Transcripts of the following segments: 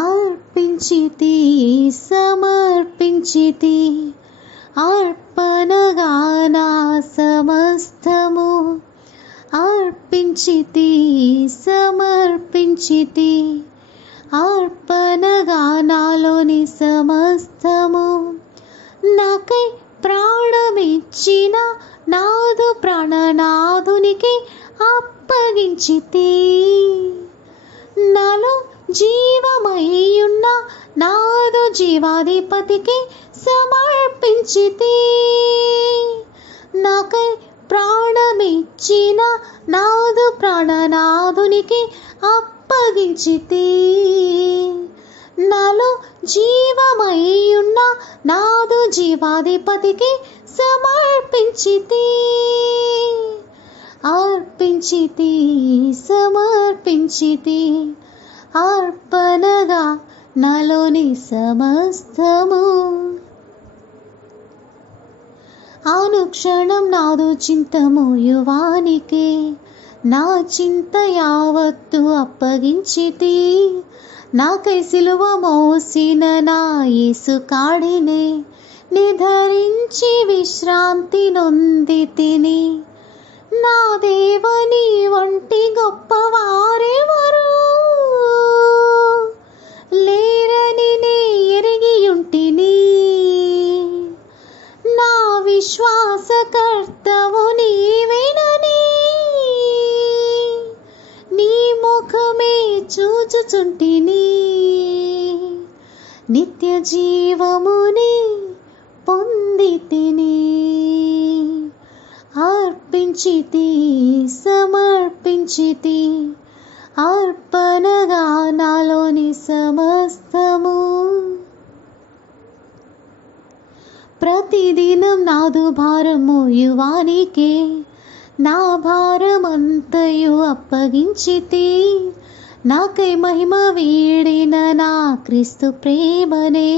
అర్పించితి సమర్పించితి అర్పణగా నా సమస్తము అర్పించితి సమర్పించితి అర్పణగా నాలోని సమస్తము నాకై ప్రాణమిచ్చిన నాదు ప్రాణనాథునికి అప్పగించితి నాలో జీవమయ్యున్న నాదు జీవాధిపతికి సమర్పించితి నాకై ప్రాణమిచ్చిన నాదు ప్రాణనాథునికి అప్పగించితి నాలో జీవమయ్యున్న నాదు జీవాధిపతికి సమర్పించితి అర్పించితి సమర్పించితి అర్పణగా నాలోని సమస్తము అనుక్షణం నాదు చింతము యువానికే నా చింత యావత్తు అప్పగించితి నాకై సిలువ మోసిన నా యేసు కాడినే నిధరించి విశ్రాంతి నొందితిని నా దేవుని వంటి గొప్పవారెవరు లేరని నే ఎరిగియుంటిని నా విశ్వాసకర్తవు నీవేనని నీ ముఖమే చూచుచుంటిని నిత్య జీవముని పొందితిని అర్పించితి సమర్పించితి అర్పణగా నాలోని సమస్తము ప్రతిదినం నాదు భారము యువానికే నా భారమంతయు అప్పగించితి నాకై మహిమ వీడిన నా క్రీస్తు ప్రేమనే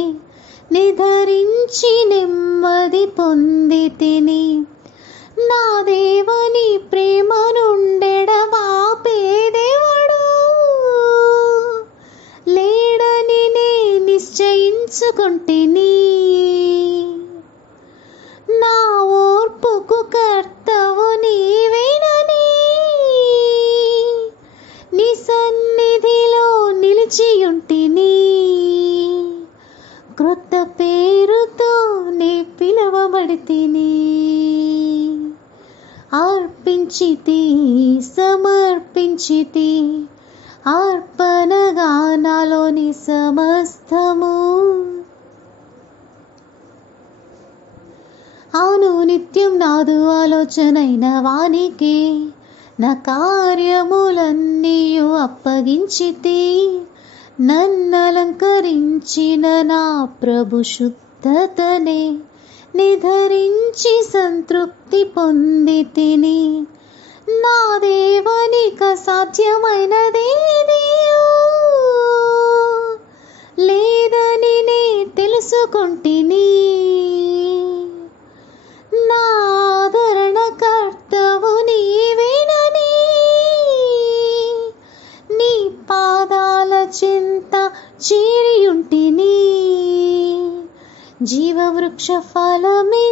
నిధరించి నెమ్మది పొందితిని నా దేవుని ప్రేమ నుండెడబాపేదేవుడు లేడని నే నిశ్చయించుకొంటిని నా ఓర్పుకు కర్తవు నీవేనని నీ సన్నిధిలో నిలిచియుంటిని క్రొత్త పేరుతో నే పిలవబడితిని అర్పించితి సమర్పించితి అర్పణగా నాలోని సమస్తము అవును నిత్యం నాదు ఆలోచనైన వానికి నా కార్యములన్నీయు అప్పగించితి నన్నలంకరించిన నా ప్రభు శుద్ధతనే నిధరించి సంతృప్తి పొందితిని నా దేవునిక సాధ్యమైనదేదియు లేదని నే తెలుసుకొంటిని నా ఆదరణకర్తవు నీవేనని నీ పాదాల చెంత చేరియుంటిని జీవవృక్ష ఫలమే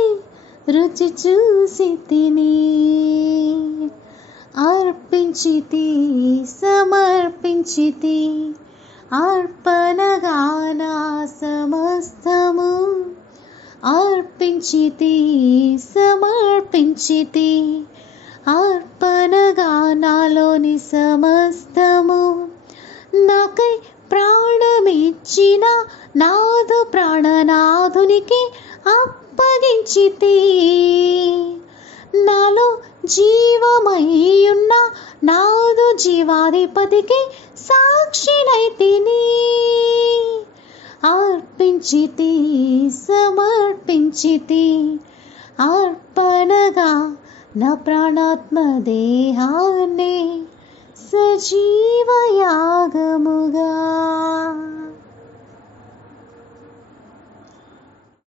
రుచి చూసితిని అర్పించితి సమర్పించితి అర్పణగా నా సమస్తము అర్పించితి సమర్పించితి అర్పణగా నాలోని సమస్తము నాకై ప్రాణమిచ్చిన నాదు ప్రాణనాథునికి అప్పగించితి నాలో జీవమయ్యున్న నాదు జీవాధిపతికి సాక్షినైతిని అర్పించితి సమర్పించితి అర్పణగా నా ప్రాణాత్మ దేహాన్ని సజీవయాగముగా